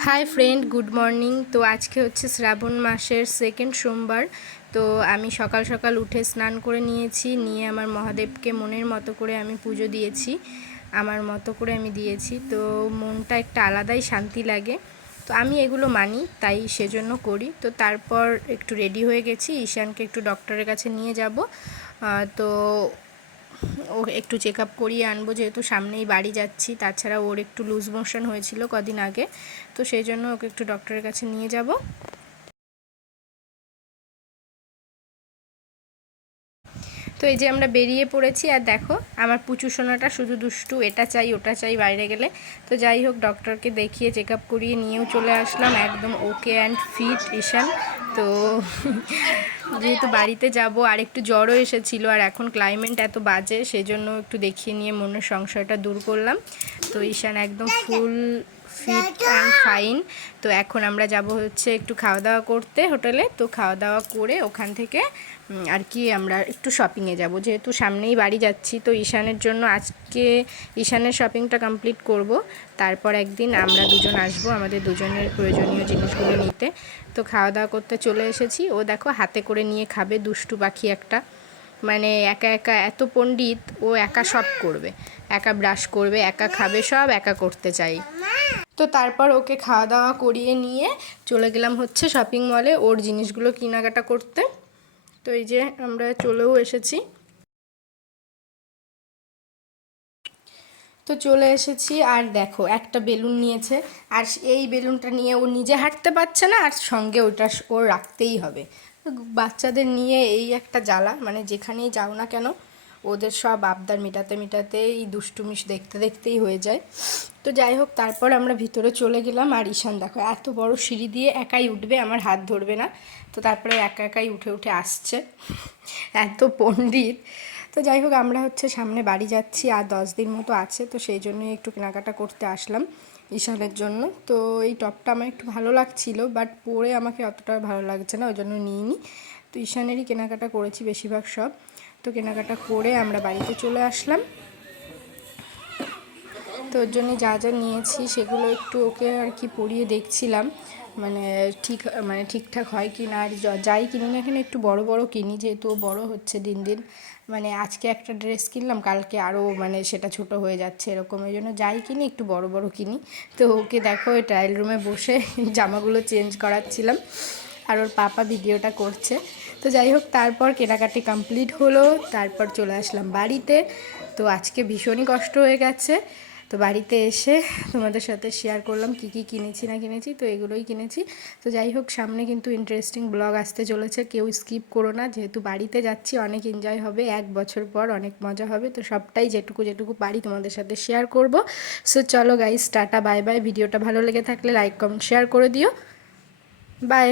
Hi friend, good morning. তো আজকে হচ্ছে শ্রাবণ মাসের সেকেন্ড সোমবার। তো আমি সকাল সকাল উঠে স্নান করে নিয়েছি, নিয়ে আমার মহাদেবকে মনের মতো করে আমি পুজো দিয়েছি, আমার মতো করে আমি দিয়েছি। তো মনটা একটা আলাদাই শান্তি লাগে। তো আমি এগুলো মানি, তাই সেজন্য করি। তো তারপর একটু রেডি হয়ে গেছি, ঈশানকে একটু ডক্টরের কাছে নিয়ে যাব। তো ও একটু চেক আপ করিয়ে আনবো, যেহেতু সামনেই বাড়ি যাচ্ছি। তাছাড়া ওর একটু লুজ মোশন হয়েছিল কদিন আগে, তো সেই জন্য ওকে একটু ডক্টরের কাছে নিয়ে যাব। তো এই যে আমরা বেরিয়ে পড়েছি, আর দেখো আমার পুচু সোনাটা শুধু দুষ্টু, এটা চাই ওটা চাই বাইরে গেলে। তো যাই হোক, ডক্টরকে দেখিয়ে চেক আপ করিয়ে নিয়েও চলে আসলাম, একদম ওকে অ্যান্ড ফিট ঈশান। তো যেহেতু বাড়িতে যাব, আর একটু জ্বরও এসেছিলো, আর এখন ক্লাইমেট এত বাজে, সেই জন্য একটু দেখিয়ে নিয়ে মনের সংশয়টা দূর করলাম। তো ঈশান একদম ফুল ফিট অ্যান্ড ফাইন। তো এখন আমরা যাব হচ্ছে একটু খাওয়া দাওয়া করতে হোটেলে। তো খাওয়া দাওয়া করে ওখান থেকে আর কি আমরা একটু শপিংয়ে যাব, যেহেতু সামনেই বাড়ি যাচ্ছি। তো ঈশানের জন্য আজকে ঈশানের শপিংটা কমপ্লিট করব, তারপর একদিন আমরা দুজন আসবো আমাদের দুজনের প্রয়োজনীয় জিনিসগুলো নিতে। তো খাওয়া দাওয়া করতে চলে এসেছি। ও দেখো হাতে করে নিয়ে খাবে, দুষ্টু পাখি একটা। মানে একা একা এত পণ্ডিত, ও একা সব করবে, একা ব্রাশ করবে, একা খাবে, সব একা করতে চাই। তো তারপর ওকে খাওয়া দাওয়া করিয়ে নিয়ে চলে গেলাম হচ্ছে শপিং মলে ওর জিনিসগুলো কেনাকাটা করতে। তো এই যে আমরা চলেও এসেছি। তো চলে এসেছি, আর দেখো একটা বেলুন নিয়েছে, আর এই বেলুনটা নিয়ে ও নিজে হাঁটতে পারছে না, আর সঙ্গে ওটা ওর রাখতেই হবে। বাচ্চাদের নিয়ে এই একটা জ্বালা, মানে যেখানেই যাও না কেন ওদের সব আবদার মেটাতে মেটাতে এই দুষ্টুমিশ দেখতে দেখতেই হয়ে যায়। তো যাই হোক, তারপর আমরা ভিতরে চলে গেলাম, আর ঈশান দেখো এত বড় সিঁড়ি দিয়ে একাই উঠবে, আমার হাত ধরবে না। তো তারপরে একা একাই উঠে উঠে আসছে, এত পণ্ডিত। তো যাই হোক, আমরা হচ্ছে সামনে বাড়ি যাচ্ছি, আর 10 দিন মতো আছে, তো সেই জন্যই একটু কেনাকাটা করতে আসলাম ঈশানের জন্য। তো এই টপটা আমার একটু ভালো লাগছিল, বাট পরে আমাকে অতটা ভালো লাগছে না, ওই জন্য নিইনি। তো ঈশানেরই কেনাকাটা করেছি বেশিরভাগ সব। তো কেনাকাটা করে আমরা বাড়িতে চলে আসলাম। তো ওর জন্য যা যা নিয়েছি সেগুলো একটু ওকে আর কি পরিয়ে দেখছিলাম, মানে ঠিকঠাক হয় কি না। আর যাই কিনি না এখানে একটু বড় বড় কিনি, যেহেতু ও বড় হচ্ছে দিন দিন। মানে আজকে একটা ড্রেস কিনলাম, কালকে আরও মানে সেটা ছোট হয়ে যাচ্ছে, এরকম। এই জন্য যাই কিনি একটু বড় বড় কিনি। তো ওকে দেখো ওই ট্রায়াল রুমে বসে জামাগুলো চেঞ্জ করাচ্ছিলাম, আর ওর পাপা ভিডিওটা করছে। তো যাই হোক, তারপর কেনাকাটি কমপ্লিট হলো, তারপর চলে আসলাম বাড়িতে। তো আজকে ভীষণই কষ্ট হয়ে গেছে। তো বাড়িতে এসে তোমাদের সাথে শেয়ার করলাম কী কী কিনেছি না কিনেছি। তো এগুলোই কিনেছি। তো যাই হোক, সামনে কিন্তু ইন্টারেস্টিং ব্লগ আসতে চলেছে, কেউ স্কিপ করো না, যেহেতু বাড়িতে যাচ্ছি, অনেক এনজয় হবে, 1 বছর পর অনেক মজা হবে। তো সবটাই যেটুকু যেটুকু পারি তোমাদের সাথে শেয়ার করব। সো চলো গাইস, টাটা বাই বাই। ভিডিওটা ভালো লেগে থাকলে লাইক কমেন্ট শেয়ার করে দিও। বাই।